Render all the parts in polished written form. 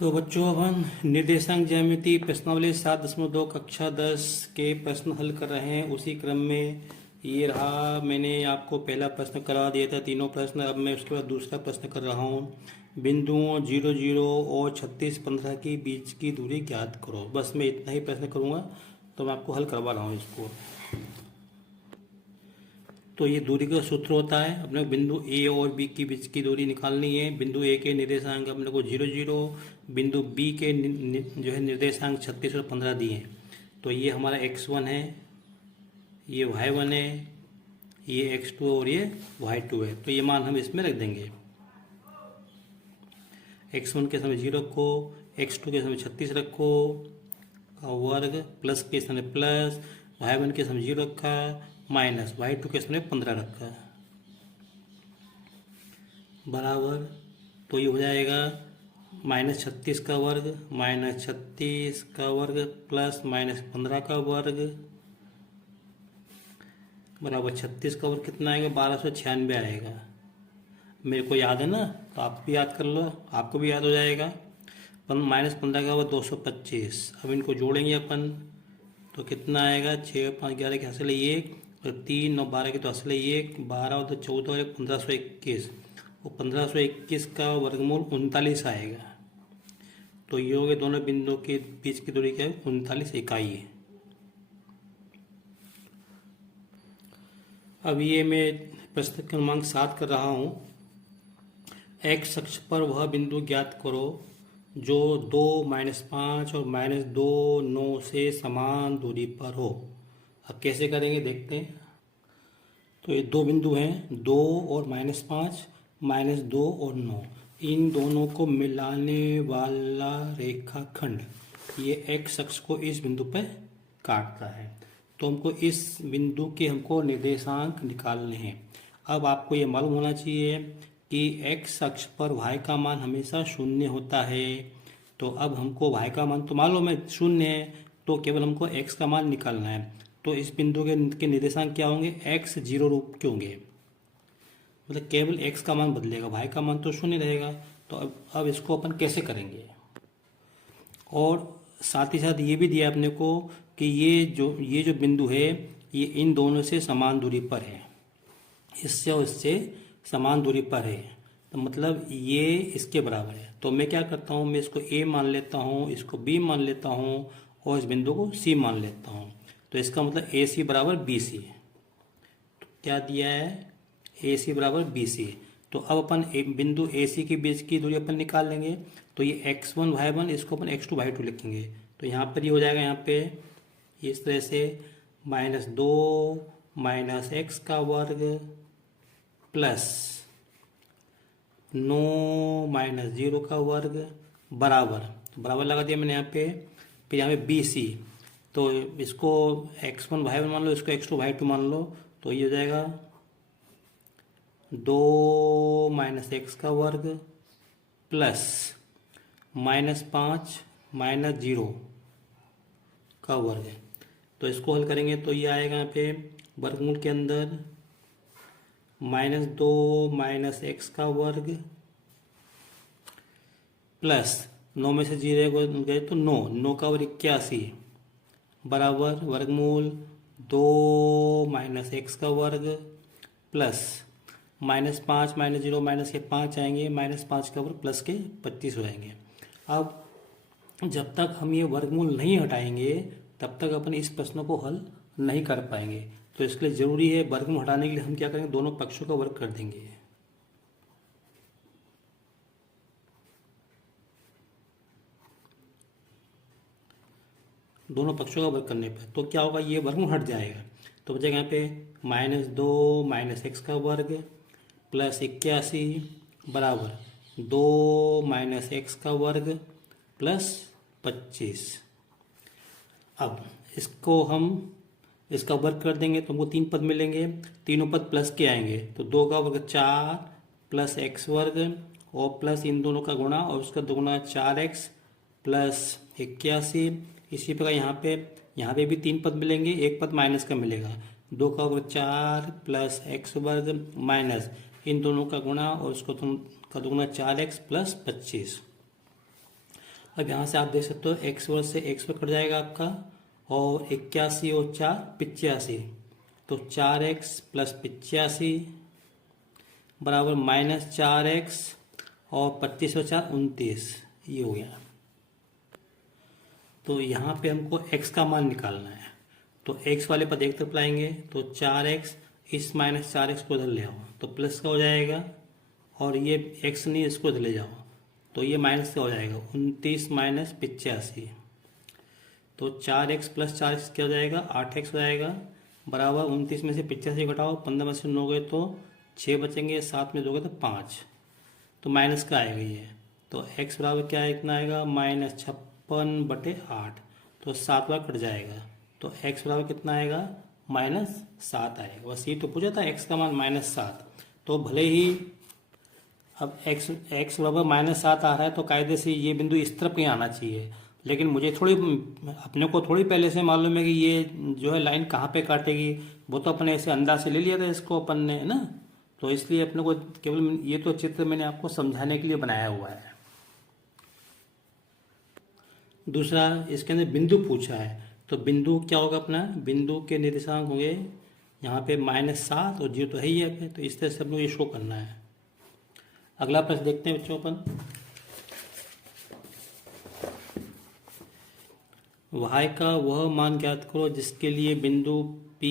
तो बच्चों अब हम निर्देशांक ज्यामिति प्रश्नावली 7.2 कक्षा 10 के प्रश्न हल कर रहे हैं। उसी क्रम में ये रहा, मैंने आपको पहला प्रश्न करा दिया था, तीनों प्रश्न। अब मैं उसके बाद दूसरा प्रश्न कर रहा हूँ। बिंदुओं 0, 0 और 36, 15 के बीच की दूरी ज्ञात करो। बस मैं इतना ही प्रश्न करूँगा, तो मैं आपको हल करवा रहा हूँ इसको। तो ये दूरी का सूत्र होता है, अपने बिंदु ए और बी के बीच की दूरी निकालनी है। बिंदु ए के निर्देशांक अपने को 0, 0, बिंदु बी के जो है निर्देशांक 36 और 15 दिए हैं। तो ये हमारा x1 है, ये y1 है, ये x2 और ये y2 है। तो ये मान हम इसमें रख देंगे। x1 के समय 0 रखो, x2 के समय 36 रखो का वर्ग, प्लस के समय प्लस, y1 के समय 0 रखा, माइनस y2 के समय 15 रखा, बराबर। तो ये हो जाएगा -36 का वर्ग, -36 का वर्ग प्लस -15 का वर्ग, बराबर 36 का वर्ग कितना आएगा, 1296 आएगा। मेरे को याद है ना, तो आप भी याद कर लो, आपको भी याद हो जाएगा। -15 का वर्ग 225। अब इनको जोड़ेंगे अपन, तो कितना आएगा, 6, 5, 11 के हासिल 1 और 3, 9, 12 के तो हासिल 1, 12 और 14 और 1521, और 1521 का वर्गमूल 39 आएगा। तो ये हो गए दोनों बिंदुओं के बीच की दूरी क्या है, 39 इकाई है। अब ये मैं प्रश्न क्रमांक 7 कर रहा हूँ। एक्स अक्ष पर वह बिंदु ज्ञात करो जो 2, -5 और -2, 9 से समान दूरी पर हो। अब कैसे करेंगे देखते हैं। तो ये दो बिंदु हैं, 2 और -5, -2 और 9। इन दोनों को मिलाने वाला रेखाखंड ये एक्स अक्ष को इस बिंदु पर काटता है। तो हमको इस बिंदु के निर्देशांक निकालने हैं। अब आपको ये मालूम होना चाहिए कि एक्स अक्ष पर y का मान हमेशा 0 होता है। तो अब हमको y का मान तो मालूम है 0 है, तो केवल हमको x का मान निकालना है। तो इस बिंदु के निर्देशांक क्या होंगे, x 0 रूप के होंगे, मतलब केवल x का मान बदलेगा, y का मान तो 0 रहेगा। तो अब इसको अपन कैसे करेंगे। और साथ ही साथ ये भी दिया अपने को कि ये जो बिंदु है ये इन दोनों से समान दूरी पर है, इससे और इससे समान दूरी पर है। तो मतलब ये इसके बराबर है। तो मैं क्या करता हूँ, मैं इसको a मान लेता हूँ, इसको b मान लेता हूँ और इस बिंदु को c मान लेता हूँ। तो इसका मतलब AC बराबर BC है। तो क्या दिया है, AC बराबर BC। तो अब अपन बिंदु AC के बीच की दूरी अपन निकाल लेंगे। तो ये x1 y1, इसको अपन x2 y2 लिखेंगे। तो यहाँ पर ये हो जाएगा, यहाँ पे इस तरह से -2 -x का वर्ग प्लस 9 -0 का वर्ग, बराबर। तो बराबर लगा दिया मैंने यहाँ पे। फिर यहाँ पे BC, तो इसको x1 y1 मान लो, इसको x2 y2 मान लो। तो ये हो जाएगा 2 -x का वर्ग प्लस -5 -0 का वर्ग। तो इसको हल करेंगे तो ये आएगा यहाँ पे वर्गमूल के अंदर -2 -x का वर्ग प्लस 9 में से 0 गए तो 9 का वर्ग 81, बराबर वर्गमूल 2 -x का वर्ग प्लस -5 -0 माइनस के 5 आएंगे, -5 का वर्ग प्लस के 25 हो जाएंगे। अब जब तक हम ये वर्गमूल नहीं हटाएंगे तब तक अपन इस प्रश्न को हल नहीं कर पाएंगे। तो इसके लिए जरूरी है, वर्गमूल हटाने के लिए हम क्या करेंगे, दोनों पक्षों का वर्ग कर देंगे। दोनों पक्षों का वर्ग करने पर तो क्या होगा, ये वर्गमूल हट जाएगा। तो बचेगा यहाँ पे -2 -x का वर्ग प्लस 81 बराबर 2 -x का वर्ग प्लस 25। अब इसका वर्ग कर देंगे तो हमको 3 पद मिलेंगे, तीनों पद प्लस के आएंगे। तो 2 का वर्ग 4 प्लस x वर्ग और प्लस इन दोनों का गुणा और उसका दोगुना 4x प्लस 81। इसी प्रकार यहाँ पे भी 3 पद मिलेंगे, एक पद माइनस का मिलेगा। 2 का वर्ग 4 प्लस x वर्ग माइनस इन दोनों का गुणा और उसको का दोगुना 4x प्लस 25। अब यहाँ से आप देख सकते हो एक्स वर्ग से एक्स वर्ग कट जाएगा आपका, और 81 और 4 85, तो 4x प्लस 85 बराबर -4x और 25 और 4 29, ये हो गया। तो यहाँ पे हमको x का मान निकालना है, तो x वाले पद एक तरफ लाएंगे, तो 4x इस -4x को इधर ले आओ तो प्लस का हो जाएगा, और ये x नहीं इसको इधर ले जाओ तो ये माइनस का हो जाएगा, 29 - 85, तो 4x प्लस 4x क्या हो जाएगा, 8x हो जाएगा, बराबर 29 में से 85 घटाओ, 15 में से 9 गए तो 6 बचेंगे, 7 में 2 गए तो 5, तो माइनस का आएगा ये, तो x बराबर क्या है, इतना आएगा -56/8, तो 7 बार कट जाएगा, तो x बराबर कितना आएगा, -7 आएगा। बस ये तो पूछा था x का मान -7, तो भले ही अब x बराबर -7 आ रहा है तो कायदे से ये बिंदु इस तरफ कहीं आना चाहिए, लेकिन मुझे थोड़ी, अपने को थोड़ी पहले से मालूम है कि ये जो है लाइन कहाँ पे काटेगी, वो तो अपने ऐसे अंदाज से ले लिया था इसको अपन ने, है ना, तो इसलिए अपने को केवल ये तो चित्र मैंने आपको समझाने के लिए बनाया हुआ है। दूसरा इसके अंदर बिंदु पूछा है, तो बिंदु क्या होगा अपना, बिंदु के निर्देशांक होंगे यहाँ पे -7 और 0 तो है ही है, तो इस तरह से हम लोग ये शो करना है। अगला प्रश्न देखते हैं बच्चों अपन, y का वह मान ज्ञात करो जिसके लिए बिंदु P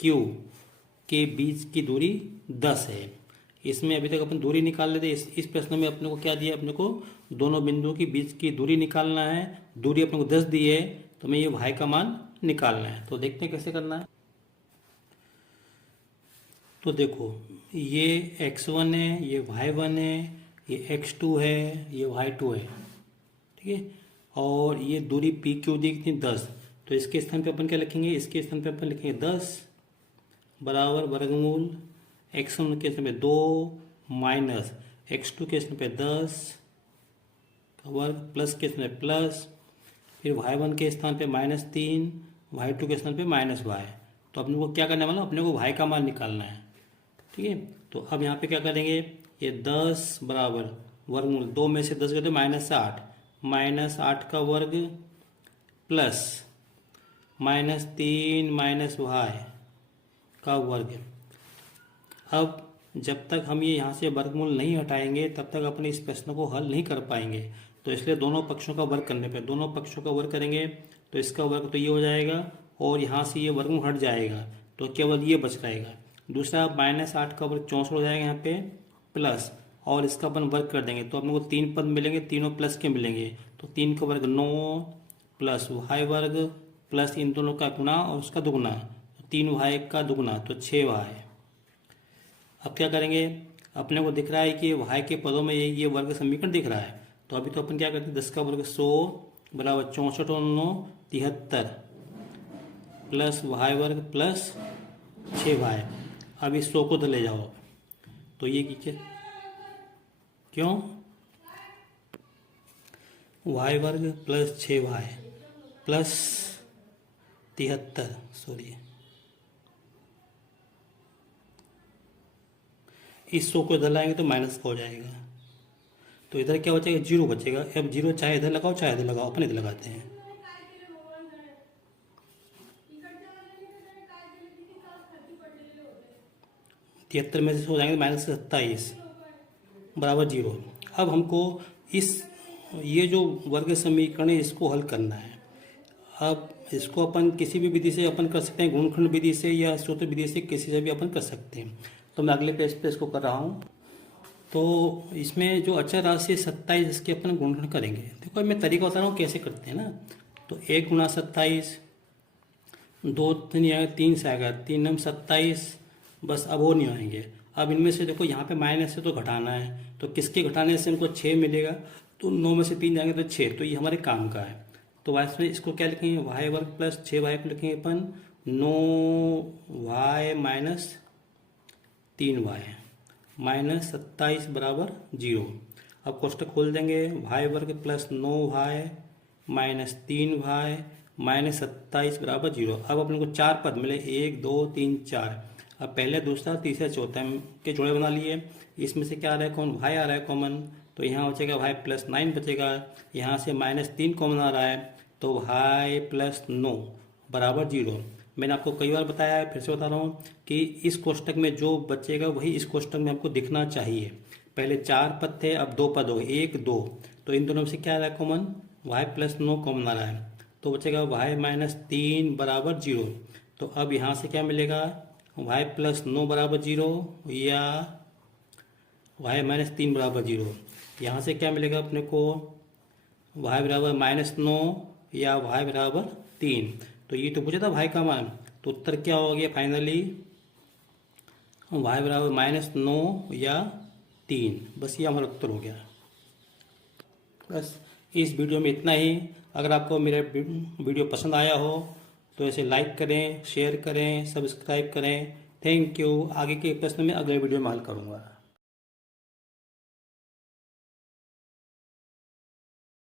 Q के बीच की दूरी 10 है। इसमें अभी तक अपन दूरी निकाल लेते, इस प्रश्न में अपने को क्या दिया, अपने को दोनों बिंदुओं के बीच की दूरी निकालना है, दूरी अपने को 10 दी है, तो हमें ये y का मान निकालना है। तो देखते हैं कैसे करना है। तो देखो ये x1 है, ये y1 है, ये x2 है, ये y2 है, ठीक है, और ये दूरी पी क्यू दी कितनी 10, तो इसके स्थान पे अपन क्या लिखेंगे, इसके स्थान पे अपन लिखेंगे 10 बराबर वर्गमूल x1 के स्थान पे 2 माइनस x2 के स्थान पे 10 का वर्ग प्लस के स्थान पे प्लस, फिर y1 के स्थान पे -3, y2 के स्थान पे -y। तो अपने को क्या करना है, मतलब अपने को y का मान निकालना है, ठीक है। तो अब यहाँ पे क्या करेंगे, ये 10 बराबर वर्गमूल 2 में से 10 गए तो -8, -8 का वर्ग प्लस -3 -y का वर्ग। अब जब तक हम ये यहाँ से वर्गमूल नहीं हटाएंगे तब तक अपने इस प्रश्न को हल नहीं कर पाएंगे, तो इसलिए दोनों पक्षों का वर्ग करने पे, दोनों पक्षों का वर्ग करेंगे तो इसका वर्ग तो ये हो जाएगा, और यहाँ से ये वर्गमूल हट जाएगा तो केवल ये बच रहेगा। दूसरा -8 का वर्ग 64 हो जाएगा यहाँ पे, प्लस और इसका अपन वर्ग कर देंगे तो अपने को 3 पद मिलेंगे, तीनों प्लस के मिलेंगे, तो 3 का वर्ग 9 प्लस y वर्ग प्लस इन दोनों का गुना और उसका दुगुना, 3y का दुगुना तो 6y। अब क्या करेंगे, अपने को दिख रहा है कि y के पदों में ये वर्ग समीकरण दिख रहा है, तो अभी तो अपन क्या करते हैं, 10 का वर्ग 100 बराबर 64 और 9 73 प्लस y वर्ग प्लस 6y। अब इस 100 को तो ले जाओ, तो ये क्यों y वर्ग प्लस 6y प्लस 73, सॉरी इस 100 को इधर लाएंगे तो माइनस का हो जाएगा, तो इधर क्या बचेगा, 0 बचेगा। अब 0 चाहे इधर लगाओ चाहे इधर लगाओ, अपन इधर लगाते हैं, तिहत्तर में से हो जाएंगे -27 बराबर 0। अब हमको ये जो वर्ग समीकरण है इसको हल करना है। अब इसको अपन किसी भी विधि से अपन कर सकते हैं, गुणनखंड विधि से या सूत्र विधि से, किसी से भी अपन कर सकते हैं। तो मैं अगले पेज पे इसको कर रहा हूँ। तो इसमें जो अचर राशि 27 इसके अपन गुणनखंड करेंगे। देखो मैं तरीका बता रहा हूँ कैसे करते हैं ना। तो 1 गुना 27, 2 3 से आएगा, 3 हम 27, बस अब वो नहीं आएंगे। अब इनमें से देखो यहाँ पे माइनस से तो घटाना है, तो किसके घटाने से इनको 6 मिलेगा, तो 9 में से 3 जाएंगे तो 6, तो ये हमारे काम का है। तो वास्तव में इसको क्या लिखेंगे, y वर्ग प्लस 6y को लिखेंगे अपन 9y माइनस 3y माइनस 27 बराबर 0। अब कोष्टक खोल देंगे, y वर्ग plus 9y minus 3y minus 27 बराबर 0। अब अपने को 4 पद मिले, 1 2 3 4। अब पहले दूसरा तीसरा चौथा के जोड़े बना लिए। इसमें से क्या आ रहा है, कौन y आ रहा है कॉमन, तो यहाँ बचेगा y प्लस 9 बचेगा। यहाँ से -3 कॉमन आ रहा है, तो y प्लस 9 बराबर 0। मैंने आपको कई बार बताया है, फिर से बता रहा हूँ कि इस कोष्टक में जो बचेगा वही इस कोष्टक में हमको दिखना चाहिए। पहले 4 पद थे, अब 2 पद हो गए, 1 2, तो इन दोनों में से क्या आ रहा है कॉमन, y प्लस 9 कॉमन आ रहा है, तो बचेगा y माइनस 3 बराबर 0। तो अब यहाँ से क्या मिलेगा, y प्लस 9 बराबर 0 या y माइनस 3 बराबर 0। यहाँ से क्या मिलेगा अपने को, y बराबर -9 या y बराबर 3। तो ये तो पूछा था y का मान, तो उत्तर क्या हो गया फाइनली, y बराबर -9 या 3। बस ये हमारा उत्तर हो गया। बस इस वीडियो में इतना ही। अगर आपको मेरा वीडियो पसंद आया हो तो इसे लाइक करें, शेयर करें, सब्सक्राइब करें। Thank you. आगे के प्रश्न में अगले वीडियो में हल करूँगा।